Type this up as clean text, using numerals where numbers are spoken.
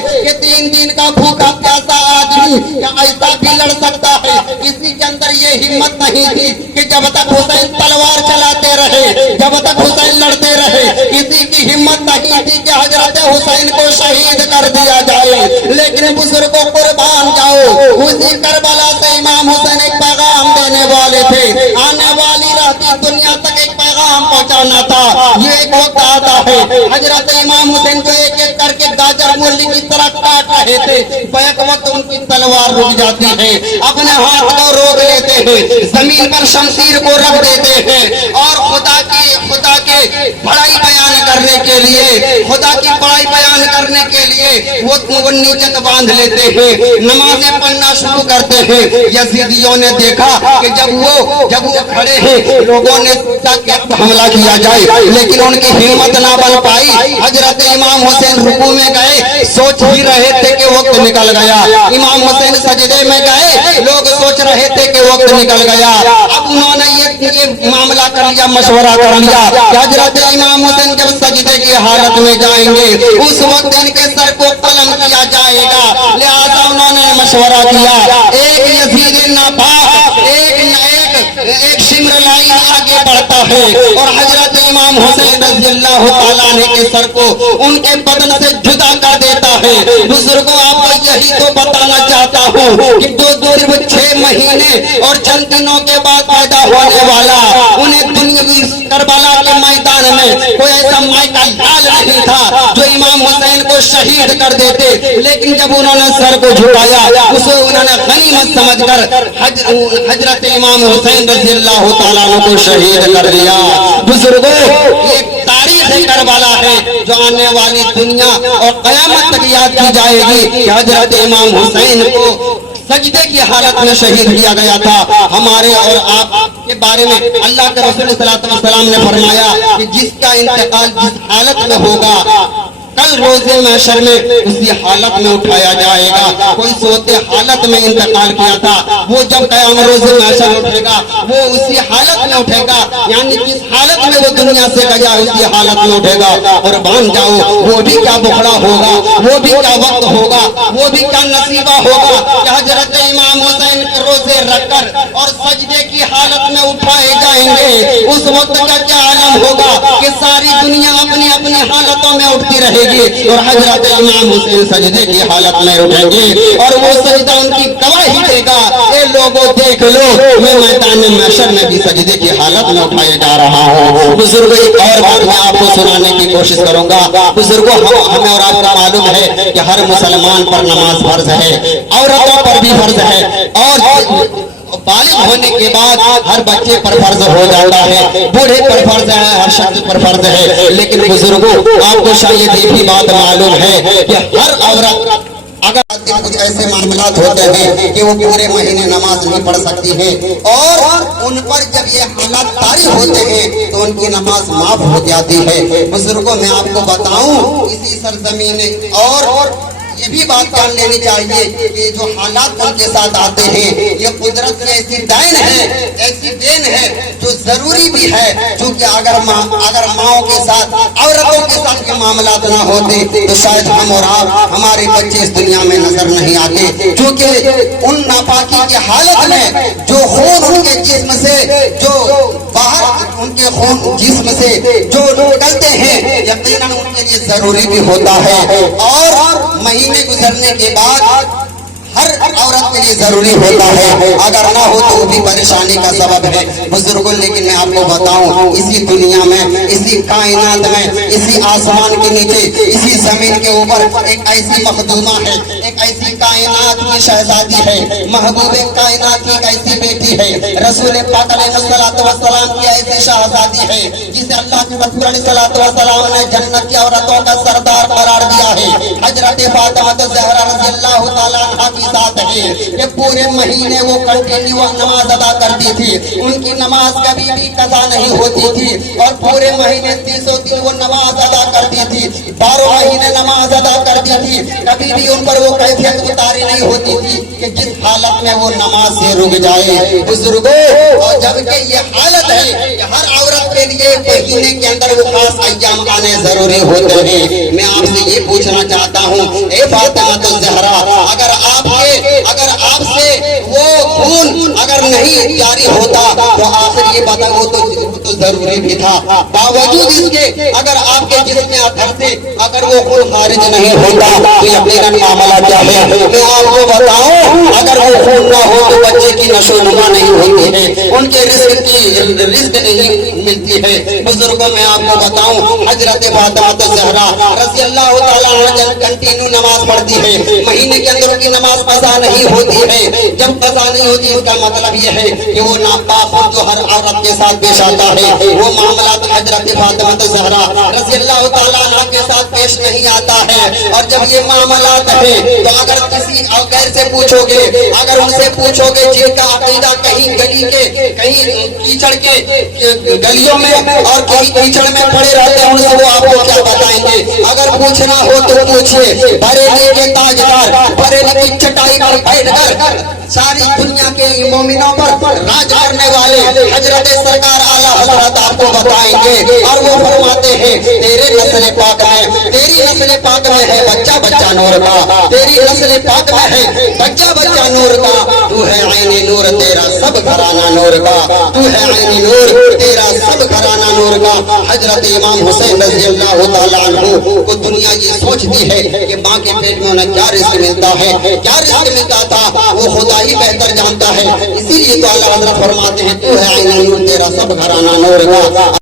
کہ 3 دن کا بھوکا پیاسا آدمی کیا ایسا بھی لڑ سکتا ہے؟ کسی کے اندر یہ ہمت نہیں تھی کہ جب تک حسین تلوار چلاتے رہے، جب تک حسین لڑتے رہے، کسی کی ہمت نہیں تھی کہ حضرت حسین کو شہید کر دیا جائے۔ لیکن بزرگوں قربان جاؤ، اسی کربلا سے امام حسین ایک پیغام دینے والے تھے، آنے والی رہتی دنیا تک ایک پیغام پہنچانا تھا۔ یہ ایک وقت آتا ہے حضرت امام حسین جو ایک ایک کر کے گاجر مولی کی طرح کاٹ رہے تھے، بیک وقت ان کی تلوار رک جاتی ہے، اپنے ہاتھ کو روک لیتے ہیں، زمین پر شمشیر کو رکھ دیتے ہیں، اور خدا کے بڑائی بیان کرنے کے لیے، خدا کی بڑائی بیان کرنے کے لیے وہ نیچے باندھ لیتے ہیں، نمازیں پڑھنا شروع کرتے ہیں۔ یزیدیوں نے دیکھا کہ جب وہ کھڑے ہیں، لوگوں نے سوچا کہ اب حملہ کیا جائے، لیکن ان کی ہمت نہ بن پائی۔ حضرت امام حسین رکوع میں گئے، سوچ ہی رہے تھے کہ وقت نکل گیا۔ امام حسین سجدے میں گئے، لوگ سوچ رہے تھے کہ وقت نکل گیا۔ اب انہوں نے یہ معاملہ کر لیا، مشورہ کر لیا کہ حضرت امام حسین جب سجدے کی حالت میں جائیں گے، اس وقت ان کے سر کو قلم کیا جائے گا۔ لہذا انہوں نے مشورہ کیا، ایک یزید ناپاک ایک شمر لائن آگے بڑھتا ہے اور حضرت امام حسین رضی اللہ تعالیٰ عنہ کے سر کو ان کے بدن سے جدا کر دیتا ہے۔ بزرگوں، آپ کو یہی تو بتانا چاہتا ہوں کہ جو صرف 6 مہینے اور چند دنوں کے بعد پیدا ہونے والا، انہیں دنیاوی کربلا کے میدان میں کوئی ایسا مائکا لال نہیں تھا جو امام حسین کو شہید کر دیتے، لیکن جب انہوں نے سر کو جھکایا، اسے انہوں نے غنیمت سمجھ کر حضرت امام حسین رضی اللہ تعالیٰ عنہ کو شہید کر دیا۔ بزرگوں، ایک تاریخ کربلا ہے جو آنے والی دنیا اور قیامت تک یاد کی جائے گی کہ حضرت امام حسین کو سجدے کی حالت میں شہید کیا گیا تھا۔ ہمارے اور آپ کے بارے میں اللہ کے رسول صلی اللہ علیہ وسلم نے فرمایا کہ جس کا انتقال جس حالت میں ہوگا، کل روز محشر میں اسی حالت میں اٹھایا جائے گا۔ کوئی سوتے حالت میں انتقال کیا تھا، وہ جب قیام روز محشر اٹھے گا، وہ اسی حالت میں اٹھے گا، یعنی جس حالت میں وہ دنیا سے گیا اسی حالت میں اٹھے گا۔ اور بان جاؤ، وہ بھی کیا بکھڑا ہوگا، وہ بھی کیا وقت ہوگا، وہ بھی کیا نصیبہ ہوگا کہ حضرت امام حسین روزے رکھ کر اور سجدے کی حالت میں اٹھائے جائیں گے۔ اس وقت کا کیا عالم ہوگا کہ ساری دنیا اپنی اپنی حالتوں میں اٹھتی رہے گی اور حضرت امام حسین سجدے کی حالت میں اٹھیں گے اور وہ سجدہ ان کی گواہی دے گا، اے لوگوں دیکھ لو، میں میدان محشر میں بھی سجدے کی حالت میں اٹھائے جا رہا ہوں۔ بزرگوں، ایک اور بات میں آپ کو سنانے کی کوشش کروں گا۔ بزرگوں، ہمیں اور آپ کو معلوم ہے کہ ہر مسلمان پر نماز فرض ہے، عورتوں پر بھی فرض ہے، اور بالغ ہونے کے بعد ہر بچے پر فرض ہو جاتا ہے، بوڑھے پر فرض ہے، ہر شخص پر فرض ہے۔ لیکن بزرگوں، آپ کو شاید یہ بھی بات معلوم ہے کہ ہر عورت اگر کچھ ایسے معاملات ہوتے ہیں کہ وہ پورے مہینے نماز نہیں پڑھ سکتی ہے، اور ان پر جب یہ حالات طاری ہوتے ہیں تو ان کی نماز معاف ہو جاتی ہے۔ بزرگوں، میں آپ کو بتاؤں، اسی سرزمین اور یہ بھی بات جان لینی چاہیے کہ جو حالات ان کے ساتھ آتے ہیں یہ قدرت کی ایسی دین ہے جو ضروری بھی ہے، چونکہ اگر ماؤں کے ساتھ، عورتوں کے ساتھ یہ معاملات نہ ہوتے تو شاید ہم اور آپ، ہمارے بچے اس دنیا میں نظر نہیں آتے، کیونکہ ان ناپاکی کی حالت میں جو خون ان کے جسم سے جو باہر ان کے خون جسم سے جو نکلتے ہیں، یقیناً ان کے لیے ضروری بھی ہوتا ہے، اور مہینے گزرنے کے بعد ہر عورت کے لیے ضروری ہوتا ہے، اگر نہ ہو تو وہ بھی پریشانی کا سبب ہے۔ بزرگوں، لیکن میں آپ کو بتاؤں، اسی دنیا میں، اسی کائنات میں، اسی آسمان کے نیچے، اسی زمین کے اوپر ایک ایسی مخدومہ ہے، ایک ایسی کائنات کی شہزادی ہے، محبوب کائنات کی ایک ایسی بیٹی ہے، رسول پاک علیہ السلام کی ایسی شہزادی ہے جسے اللہ کے رسول علیہ السلام نے جنت کی عورتوں کا سردار قرار دیا ہے۔ حضرت فاطمہ الزہرا رضی اللہ تعالیٰ عنہا کی ذات ہے کہ پورے مہینے وہ کنٹینیو نماز ادا کرتی تھی، ان کی نماز کبھی بھی قضا نہیں ہوتی تھی، اور پورے مہینے 30 دن وہ نماز ادا کرتی تھی، 12 مہینے نماز ادا کرتی تھی، کبھی بھی ان پر وہ کیفیت اتاری نہیں ہوتی تھی کہ جس حالت میں وہ نماز سے رک جائے۔ بزرگوں، اور جبکہ یہ حالت ہے کہ ہر عورت کے لیے مہینے کے اندر وہ خاص ایام آنے ضروری ہوتے ہیں. میں آپ سے یہ پوچھنا چاہتا ہوں اے فاطمہ الزہرا، اگر آپ سے وہ خون اگر نہیں جاری ہوتا تو آخر یہ بتا وہ تو ضروری بھی تھا. باوجود اس کے اگر آپ کے جسم میں اثر سے اگر وہ خون خارج نہیں ہوتا تو یقیناً معاملہ کیا ہے. میں آپ کو بتاؤں اگر وہ خون نہ ہو تو بچے کی نشو نما نہیں ہوتی ہے، ان کے رزق نہیں ملتی ہے. بزرگوں میں آپ کو بتاؤں حضرت فاطمہ الزہرا رضی اللہ تعالیٰ عنہ جب کنٹینیو نماز پڑھتی ہے، مہینے کے اندر ان کی نماز قضا نہیں ہوتی ہے. جب قضا نہیں ہوتی اس کا مطلب یہ ہے کہ وہ ناپاک جو ہر عورت کے ساتھ پیش آتا ہے وہ معاملات حضرت فاطمہ الزہرا رضی اللہ تعالیٰ عنہ کے ساتھ پیش نہیں آتا ہے. اور جب یہ معاملات ہے تو اگر کسی غیر سے پوچھو گے، اگر ان سے پوچھو گے جن کا عقیدہ کہیں گلی کے کہیں کیچڑ کے گلیوں میں اور کہیں کیچڑ میں پڑے رہتے ہیں، ان سے وہ آپ کو کیا بتائیں گے. اگر پوچھنا ہو تو پوچھئے. بریلی کے تاجدار بریلی کی چٹائی پر بیٹھ کر ساری دنیا کے مومنوں پر راج کرنے والے حضرت سرکار اعلیٰ حضرت آپ کو بتائیں گے اور وہ فرماتے ہیں تیری نسل پاک میں ہے بچہ نور کا، تیری نسل پاک میں ہے بچہ نور کا. تو ہے عین نور تیرا سب گھرانہ نور کا، تو ہے عین نور تیرا سب گھرانہ نور کا. حضرت امام حسین رضی اللہ تعالیٰ عنہ کو دنیا یہ سوچتی ہے کہ ماں کے پیٹ میں انہیں کیا رزق ملتا ہے، کیا رزق ملتا تھا وہ خدا ہی بہتر جانتا ہے. اسی لیے تو اللہ حضرت فرماتے ہیں تو ہے عین نور تیرا سب گھرانہ نور کا.